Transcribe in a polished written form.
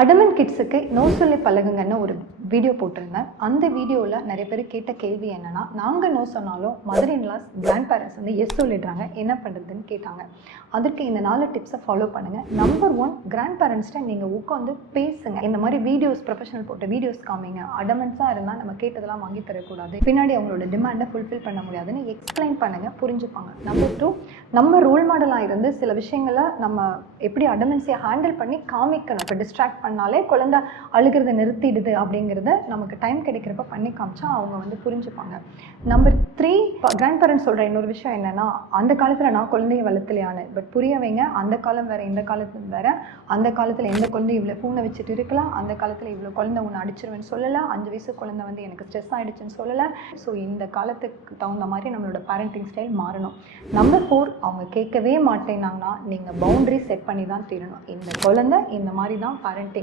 அடமன் கிட்ஸுக்கு நோ சொல்லி பழகுங்கன்னு ஒரு வீடியோ போட்டிருந்தேன். அந்த வீடியோவில் நிறைய பேர் கேட்ட கேள்வி என்னென்னா, நாங்கள் நோ சொன்னாலும் மதர் இன்லாஸ் கிராண்ட் பேரண்ட்ஸ் வந்து எஸ் சொல்லிடுறாங்க, என்ன பண்ணுறதுன்னு கேட்டாங்க. அதற்கு இந்த 4 டிப்ஸை ஃபாலோ பண்ணுங்கள். நம்பர் 1, கிராண்ட் பேரண்ட்ஸ்கிட்ட நீங்கள் உட்காந்து பேசுங்க. இந்த மாதிரி வீடியோஸ், ப்ரொஃபஷனல் போட்ட வீடியோஸ் காமிங்க. அடமன்ஸாக இருந்தால் நம்ம கேட்டதெல்லாம் வாங்கி தரக்கூடாது, பின்னாடி அவங்களோட டிமாண்டை ஃபுல்ஃபில் பண்ண முடியாதுன்னு எக்ஸ்பிளைன் பண்ணுங்கள், புரிஞ்சுப்பாங்க. நம்பர் 2, நம்ம ரோல் மாடலாக இருந்து சில விஷயங்களை நம்ம எப்படி அடமன்ஸை ஹேண்டில் பண்ணி காமிக்கணும். இப்போ டிஸ்ட்ராக்ட் பண்ணாலே குழந்தை அழுகிறத நிறுத்திடுது அப்படிங்கிறத நமக்கு டைம் கிடைக்கிறப்ப பண்ணி காமிச்சா அவங்க வந்து புரிஞ்சுப்பாங்க. நம்பர் 3, கிராண்ட் பேரண்ட்ஸ் சொல்கிற இன்னொரு விஷயம் என்னென்னா, அந்த காலத்தில் நான் குழந்தைய வளர்த்துலையானு, பட் புரிய வைங்க. அந்த காலம் வேறு, இந்த காலத்தில் வேறு. அந்த காலத்தில் எந்த குழந்தை இவ்வளோ ஃபோனை வச்சுட்டு இருக்கலாம், அந்த காலத்தில் இவ்வளோ குழந்தை ஒன்று அடிச்சிருவேன்னு சொல்லலை, 5 வயசு குழந்தை வந்து எனக்கு ஸ்ட்ரெஸ் ஆகிடுச்சுன்னு சொல்லலை. ஸோ இந்த காலத்துக்கு தகுந்த மாதிரி நம்மளோட பேரண்டிங் ஸ்டைல் மாறணும். நம்பர் 4, அவங்க கேட்கவே மாட்டேனாங்கன்னா நீங்கள் பவுண்டரி செட் பண்ணி தான் தீரணும். இந்த குழந்தை இந்த மாதிரி தான் பேரண்டிங்